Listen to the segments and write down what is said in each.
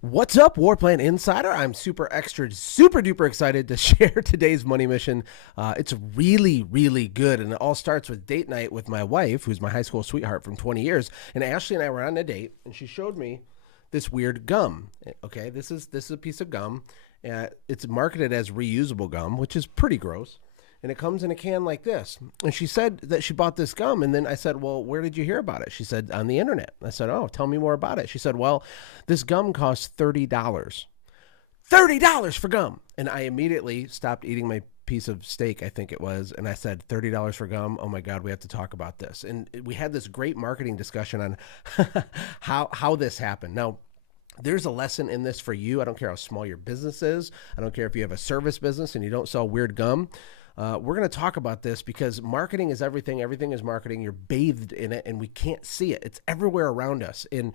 What's up, Warplan Insider? I'm super duper excited to share today's money mission. It's really, really good. And it all starts with date night with my wife, who's my high school sweetheart from 20 years. And Ashlee and I were on a date, and she showed me this weird gum. Okay, this is a piece of gum. It's marketed as reusable gum, which is pretty gross. And it comes in a can like this. And she said that she bought this gum. And then I said, well, where did you hear about it? She said, on the internet. I said, oh, tell me more about it. She said, well, this gum costs $30. $30 for gum. And I immediately stopped eating my piece of steak, I think it was. And I said, $30 for gum. Oh my God, we have to talk about this. And we had this great marketing discussion on how this happened. Now, there's a lesson in this for you. I don't care how small your business is. I don't care if you have a service business and you don't sell weird gum. We're going to talk about this because marketing is everything. Everything is marketing. You're bathed in it and we can't see it. It's everywhere around us. And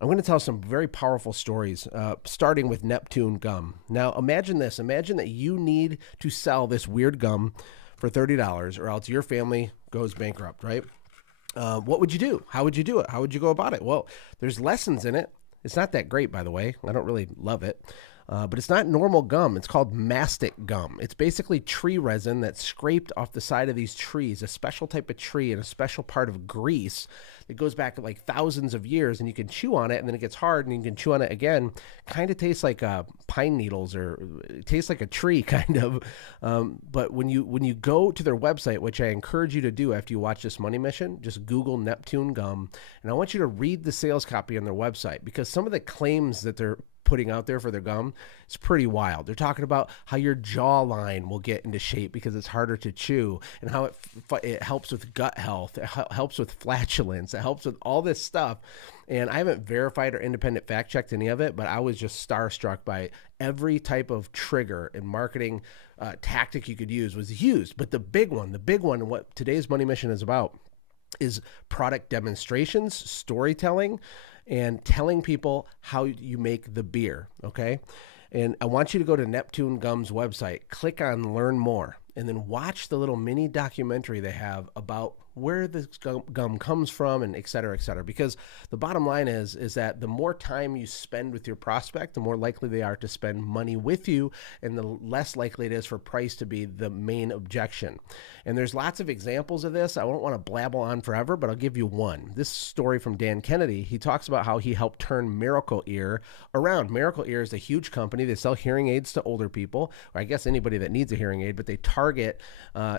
I'm going to tell some very powerful stories, starting with Neptune Gum. Now, imagine this. Imagine that you need to sell this weird gum for $30 or else your family goes bankrupt, right? What would you do? How would you do it? How would you go about it? Well, there's lessons in it. It's not that great, by the way. I don't really love it. But it's not normal gum. It's called mastic gum. It's basically tree resin that's scraped off the side of these trees, a special type of tree and a special part of Greece that goes back like thousands of years, and you can chew on it and then it gets hard and you can chew on it again. Kind of tastes like pine needles, or it tastes like a tree kind of. But when you go to their website, which I encourage you to do after you watch this money mission, just Google Neptune Gum. And I want you to read the sales copy on their website, because some of the claims that they're putting out there for their gum is pretty wild. They're talking about how your jawline will get into shape because it's harder to chew, and how it helps with gut health, it helps with flatulence, it helps with all this stuff. And I haven't verified or independent fact checked any of it, but I was just starstruck by every type of trigger and marketing tactic you could use was used. But the big one, and what today's money mission is about, is product demonstrations, storytelling, and telling people how you make the beer, okay? And I want you to go to Neptune Gum's website, click on Learn More, and then watch the little mini documentary they have about where this gum comes from, and et cetera, because the bottom line is that the more time you spend with your prospect, the more likely they are to spend money with you, and the less likely it is for price to be the main objection. And there's lots of examples of this. I won't want to blabble on forever, but I'll give you one. This story from Dan Kennedy, he talks about how he helped turn Miracle Ear around. Miracle Ear is a huge company. They sell hearing aids to older people, or I guess anybody that needs a hearing aid, but they target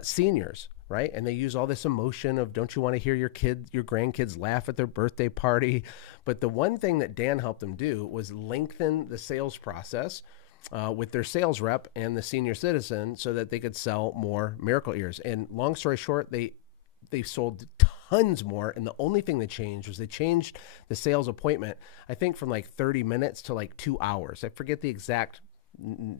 seniors, right? And they use all this emotion of, don't you want to hear your grandkids laugh at their birthday party? But the one thing that Dan helped them do was lengthen the sales process with their sales rep and the senior citizen so that they could sell more Miracle Ears. And long story short, they sold tons more. And the only thing that changed was they changed the sales appointment, I think from like 30 minutes to like 2 hours. I forget the exact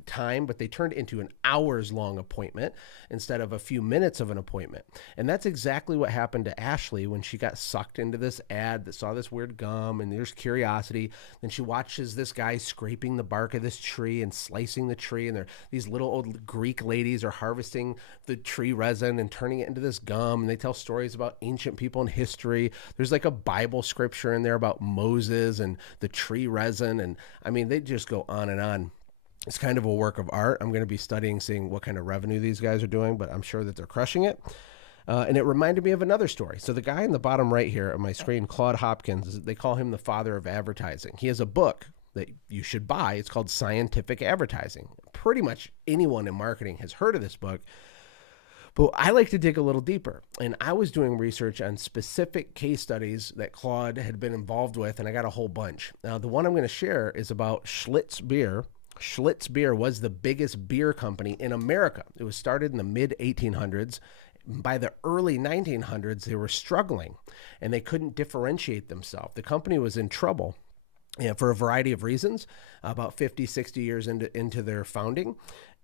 time, but they turned into an hours-long appointment instead of a few minutes of an appointment. And that's exactly what happened to Ashlee when she got sucked into this ad that saw this weird gum, and there's curiosity. Then she watches this guy scraping the bark of this tree and slicing the tree, and these little old Greek ladies are harvesting the tree resin and turning it into this gum, and they tell stories about ancient people in history. There's like a Bible scripture in there about Moses and the tree resin, and I mean, they just go on and on. It's kind of a work of art. I'm going to be studying, seeing what kind of revenue these guys are doing, but I'm sure that they're crushing it. And it reminded me of another story. So the guy in the bottom right here on my screen, Claude Hopkins, they call him the father of advertising. He has a book that you should buy. It's called Scientific Advertising. Pretty much anyone in marketing has heard of this book. But I like to dig a little deeper. And I was doing research on specific case studies that Claude had been involved with, and I got a whole bunch. Now, the one I'm going to share is about Schlitz beer. Schlitz beer was the biggest beer company in America. It was started in the mid-1800s. By the early 1900s, they were struggling, and they couldn't differentiate themselves. The company was in trouble, for a variety of reasons, about 50, 60 years into their founding,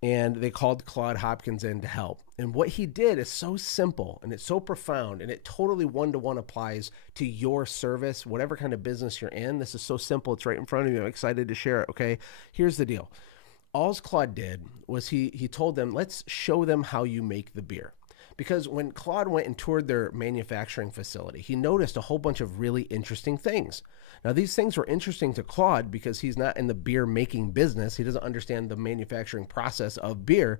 and they called Claude Hopkins in to help. And what he did is so simple, and it's so profound, and it totally one-to-one applies to your service, whatever kind of business you're in. This is so simple. It's right in front of you. I'm excited to share it, okay? Here's the deal. All Claude did was he told them, let's show them how you make the beer. Because when Claude went and toured their manufacturing facility, he noticed a whole bunch of really interesting things. Now, these things were interesting to Claude because he's not in the beer making business. He doesn't understand the manufacturing process of beer.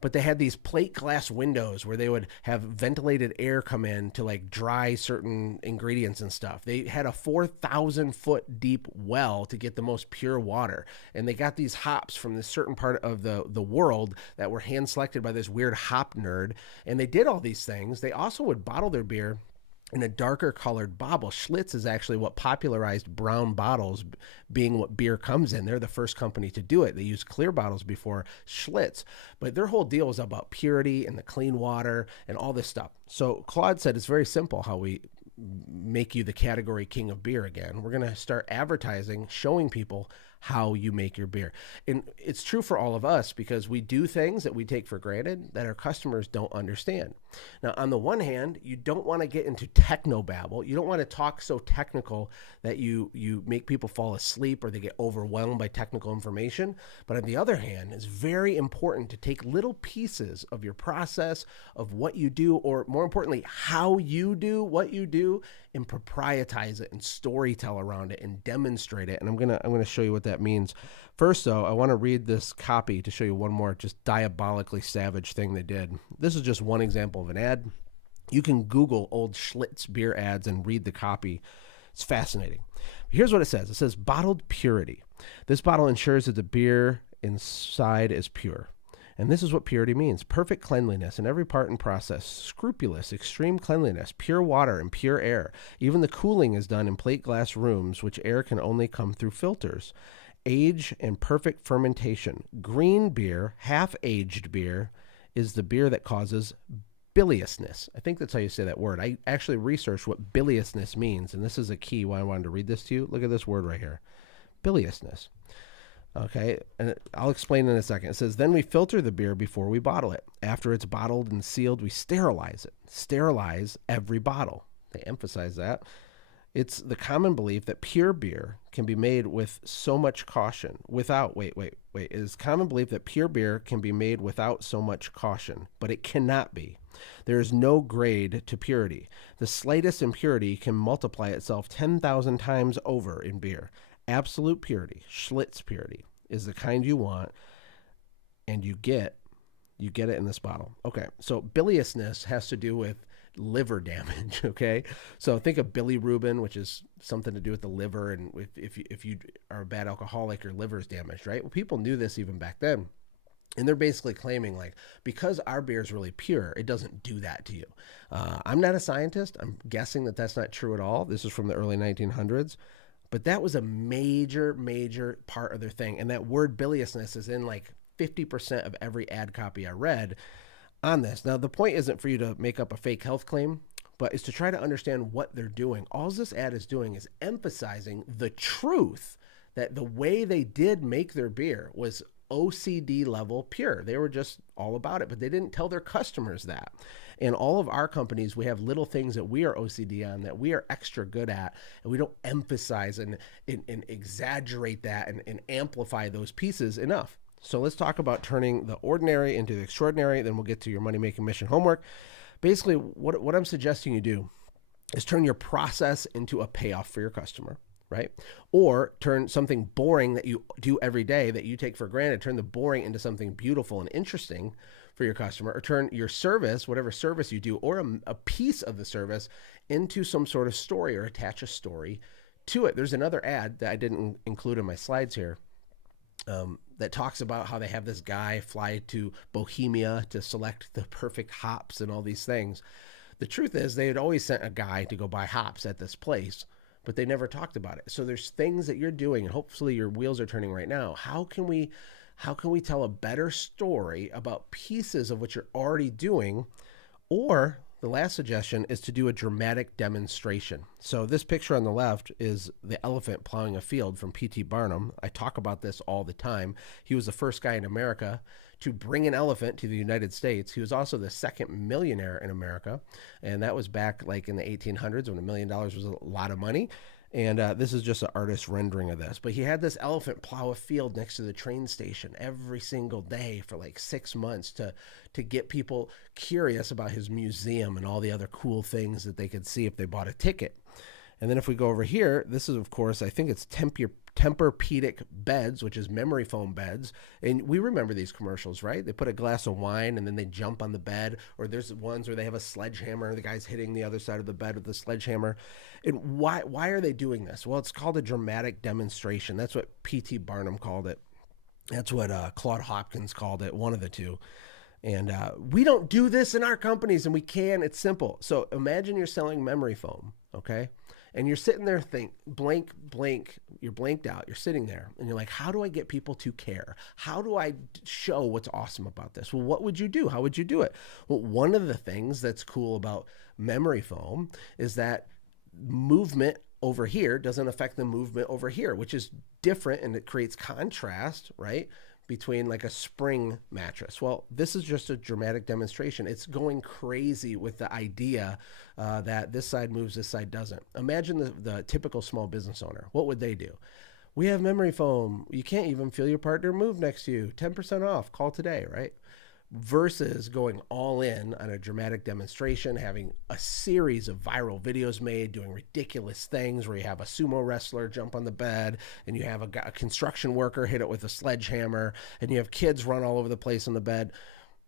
But they had these plate glass windows where they would have ventilated air come in to like dry certain ingredients and stuff. They had a 4,000 foot deep well to get the most pure water. And they got these hops from this certain part of the world that were hand selected by this weird hop nerd. And they did all these things. They also would bottle their beer in a darker colored bottle. Schlitz is actually what popularized brown bottles being what beer comes in. They're the first company to do it. They used clear bottles before Schlitz, but their whole deal is about purity and the clean water and all this stuff. So Claude said, it's very simple how we make you the category king of beer again. We're going to start advertising, showing people how you make your beer. And it's true for all of us because we do things that we take for granted that our customers don't understand. Now, on the one hand, you don't want to get into technobabble. You don't want to talk so technical that you make people fall asleep or they get overwhelmed by technical information. But on the other hand, it's very important to take little pieces of your process of what you do, or more importantly, how you do what you do, and proprietize it and storytell around it and demonstrate it. And I'm gonna show you what that means. First, though, I want to read this copy to show you one more just diabolically savage thing they did. This is just one example of an ad. You can Google old Schlitz beer ads and read the copy. It's fascinating. Here's what it says. It says, bottled purity. This bottle ensures that the beer inside is pure. And this is what purity means: perfect cleanliness in every part and process, scrupulous, extreme cleanliness, pure water and pure air. Even the cooling is done in plate glass rooms, which air can only come through filters. Age and perfect fermentation. Green beer, half-aged beer, is the beer that causes biliousness. I think that's how you say that word. I actually researched what biliousness means, and this is a key why I wanted to read this to you. Look at this word right here. Biliousness. Okay, and I'll explain in a second. It says, then we filter the beer before we bottle it. After it's bottled and sealed, we sterilize it. Sterilize every bottle. They emphasize that. It's the common belief that pure beer can be made with so much caution without, It is common belief that pure beer can be made without so much caution, but it cannot be. There is no grade to purity. The slightest impurity can multiply itself 10,000 times over in beer. Absolute purity, Schlitz purity, is the kind you want, and you get it in this bottle. Okay, so biliousness has to do with liver damage, okay? So think of bilirubin, which is something to do with the liver, and if you are a bad alcoholic, your liver is damaged, right? Well, people knew this even back then. And they're basically claiming, like, because our beer is really pure, it doesn't do that to you. I'm not a scientist. I'm guessing that that's not true at all. This is from the early 1900s. But that was a major, major part of their thing. And that word biliousness is in like 50% of every ad copy I read on this. Now, the point isn't for you to make up a fake health claim, but is to try to understand what they're doing. All this ad is doing is emphasizing the truth that the way they did make their beer was OCD level pure. They were just all about it, but they didn't tell their customers that. In all of our companies, we have little things that we are OCD on that we are extra good at, and we don't emphasize and exaggerate that and amplify those pieces enough. So let's talk about turning the ordinary into the extraordinary. Then we'll get to your money-making mission homework. Basically, what I'm suggesting you do is turn your process into a payoff for your customer, right? Or turn something boring that you do every day that you take for granted, turn the boring into something beautiful and interesting for your customer, or turn your service, whatever service you do, or a piece of the service into some sort of story, or attach a story to it. There's another ad that I didn't include in my slides here that talks about how they have this guy fly to Bohemia to select the perfect hops and all these things. The truth is they had always sent a guy to go buy hops at this place, but they never talked about it. So there's things that you're doing, and hopefully your wheels are turning right now. How can we tell a better story about pieces of what you're already doing? Or the last suggestion is to do a dramatic demonstration. So this picture on the left is the elephant plowing a field from P.T. Barnum. I talk about this all the time. He was the first guy in America to bring an elephant to the United States. He was also the second millionaire in America. And that was back like in the 1800s when $1 million was a lot of money. And this is just an artist rendering of this. But he had this elephant plow a field next to the train station every single day for like 6 months to get people curious about his museum and all the other cool things that they could see if they bought a ticket. And then if we go over here, this is, of course, I think it's Tempur-Pedic beds, which is memory foam beds. And we remember these commercials, right? They put a glass of wine and then they jump on the bed. Or there's ones where they have a sledgehammer and the guy's hitting the other side of the bed with the sledgehammer. And why are they doing this? Well, it's called a dramatic demonstration. That's what P.T. Barnum called it. That's what Claude Hopkins called it, one of the two. And we don't do this in our companies, and we can. It's simple. So imagine you're selling memory foam, okay? And you're sitting there blank, you're blanked out. You're sitting there and you're like, how do I get people to care? How do I show what's awesome about this? Well, what would you do? How would you do it? Well, one of the things that's cool about memory foam is that movement over here doesn't affect the movement over here, which is different, and it creates contrast, right? Between like a spring mattress. Well, this is just a dramatic demonstration. It's going crazy with the idea that this side moves, this side doesn't. Imagine the typical small business owner. What would they do? We have memory foam. You can't even feel your partner move next to you. 10% off. Call today, right? Versus going all in on a dramatic demonstration, having a series of viral videos made, doing ridiculous things where you have a sumo wrestler jump on the bed and you have a construction worker hit it with a sledgehammer and you have kids run all over the place on the bed.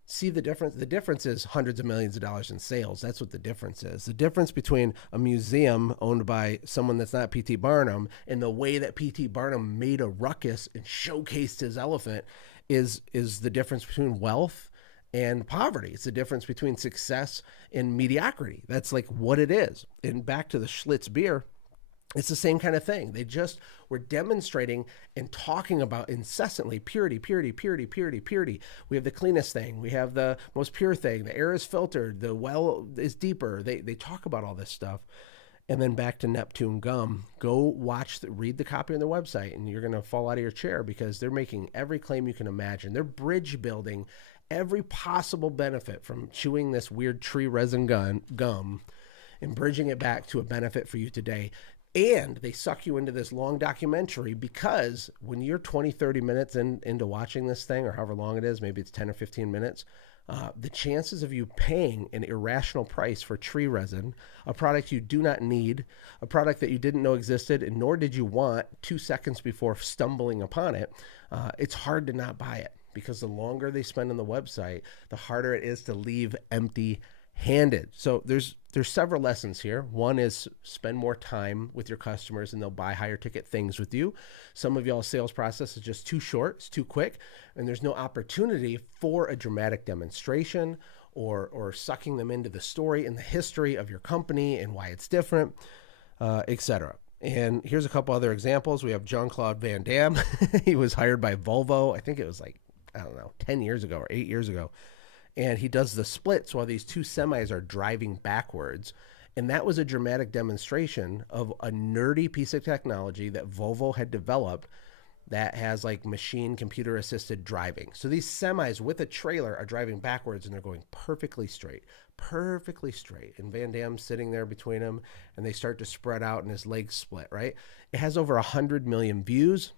See the difference? The difference is hundreds of millions of dollars in sales. That's what the difference is. The difference between a museum owned by someone that's not P.T. Barnum and the way that P.T. Barnum made a ruckus and showcased his elephant is the difference between wealth and poverty. It's the difference between success and mediocrity. That's like what it is. And back to the Schlitz beer, it's the same kind of thing. They just were demonstrating and talking about incessantly purity, purity, purity, purity, purity. We have the cleanest thing. We have the most pure thing. The air is filtered. The well is deeper. They talk about all this stuff. And then back to Neptune Gum. Go read the copy on their website, and you're going to fall out of your chair because they're making every claim you can imagine. They're bridge building every possible benefit from chewing this weird tree resin gum and bridging it back to a benefit for you today. And they suck you into this long documentary because when you're 20, 30 minutes into watching this thing, or however long it is, maybe it's 10 or 15 minutes, the chances of you paying an irrational price for tree resin, a product you do not need, a product that you didn't know existed, and nor did you want 2 seconds before stumbling upon it, it's hard to not buy it. Because the longer they spend on the website, the harder it is to leave empty-handed. So there's several lessons here. One is spend more time with your customers and they'll buy higher ticket things with you. Some of y'all's sales process is just too short, it's too quick, and there's no opportunity for a dramatic demonstration or sucking them into the story and the history of your company and why it's different, etc. And here's a couple other examples. We have Jean-Claude Van Damme. He was hired by Volvo. I think it was like, 10 years ago or 8 years ago. And he does the splits while these two semis are driving backwards. And that was a dramatic demonstration of a nerdy piece of technology that Volvo had developed that has like machine computer assisted driving. So these semis with a trailer are driving backwards and they're going perfectly straight. And Van Damme's sitting there between them and they start to spread out and his legs split, right? It has over 100 million views.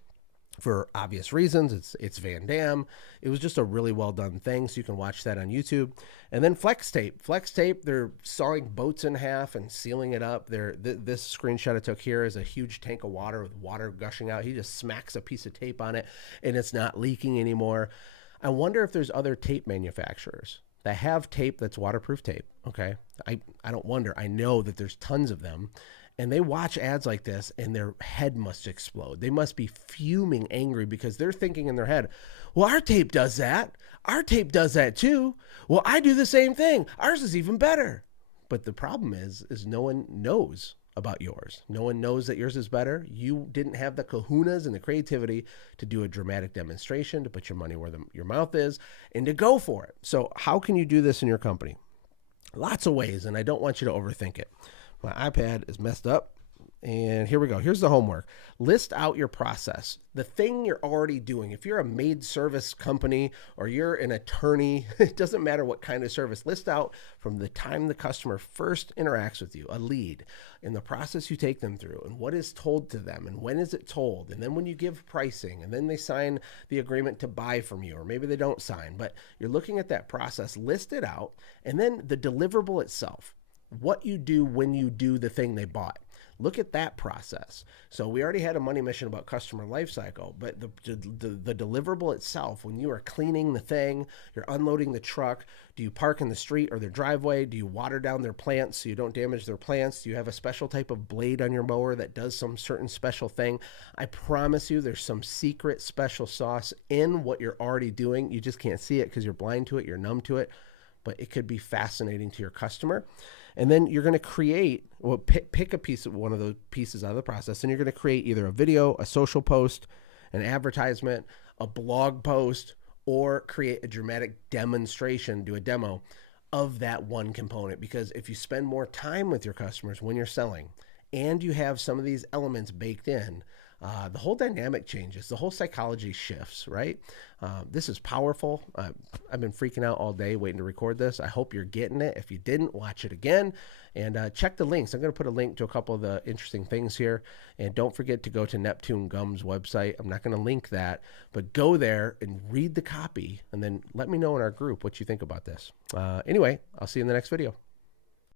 For obvious reasons, it's Van Damme. It was just a really well done thing, so you can watch that on YouTube. And then flex tape. Flex tape, they're sawing boats in half and sealing it up. This screenshot I took here is a huge tank of water with water gushing out. He just smacks a piece of tape on it, and it's not leaking anymore. I wonder if there's other tape manufacturers that have tape that's waterproof tape, okay? I don't wonder. I know that there's tons of them. And they watch ads like this and their head must explode. They must be fuming angry because they're thinking in their head, well, our tape does that. Our tape does that too. Well, I do the same thing. Ours is even better. But the problem is no one knows about yours. No one knows that yours is better. You didn't have the kahunas and the creativity to do a dramatic demonstration, to put your money where your mouth is, and to go for it. So how can you do this in your company? Lots of ways, and I don't want you to overthink it. My iPad is messed up And here we go. Here's the homework. List out your process, the thing you're already doing. If you're a maid service company or you're an attorney, it doesn't matter what kind of service. List out from the time the customer first interacts with you, a lead, in the process you take them through and what is told to them and when is it told. And then when you give pricing and then they sign the agreement to buy from you, or maybe they don't sign, but you're looking at that process, list it out. And then the deliverable itself, what you do when you do the thing they bought. Look at that process. So we already had a money mission about customer lifecycle, but the deliverable itself, when you are cleaning the thing, you're unloading the truck, do you park in the street or their driveway? Do you water down their plants so you don't damage their plants? Do you have a special type of blade on your mower that does some certain special thing? I promise you there's some secret special sauce in what you're already doing. You just can't see it because you're blind to it, you're numb to it, but it could be fascinating to your customer. And then you're going to create, well, pick a piece of one of those pieces out of the process, and you're going to create either a video, a social post, an advertisement, a blog post, or create a dramatic demonstration, do a demo of that one component. Because if you spend more time with your customers when you're selling and you have some of these elements baked in, the whole dynamic changes, the whole psychology shifts, right? This is powerful. I've been freaking out all day waiting to record this. I hope you're getting it. If you didn't, watch it again and check the links. I'm going to put a link to a couple of the interesting things here. And don't forget to go to Neptune Gum's website. I'm not going to link that, but go there and read the copy and then let me know in our group what you think about this. Anyway, I'll see you in the next video.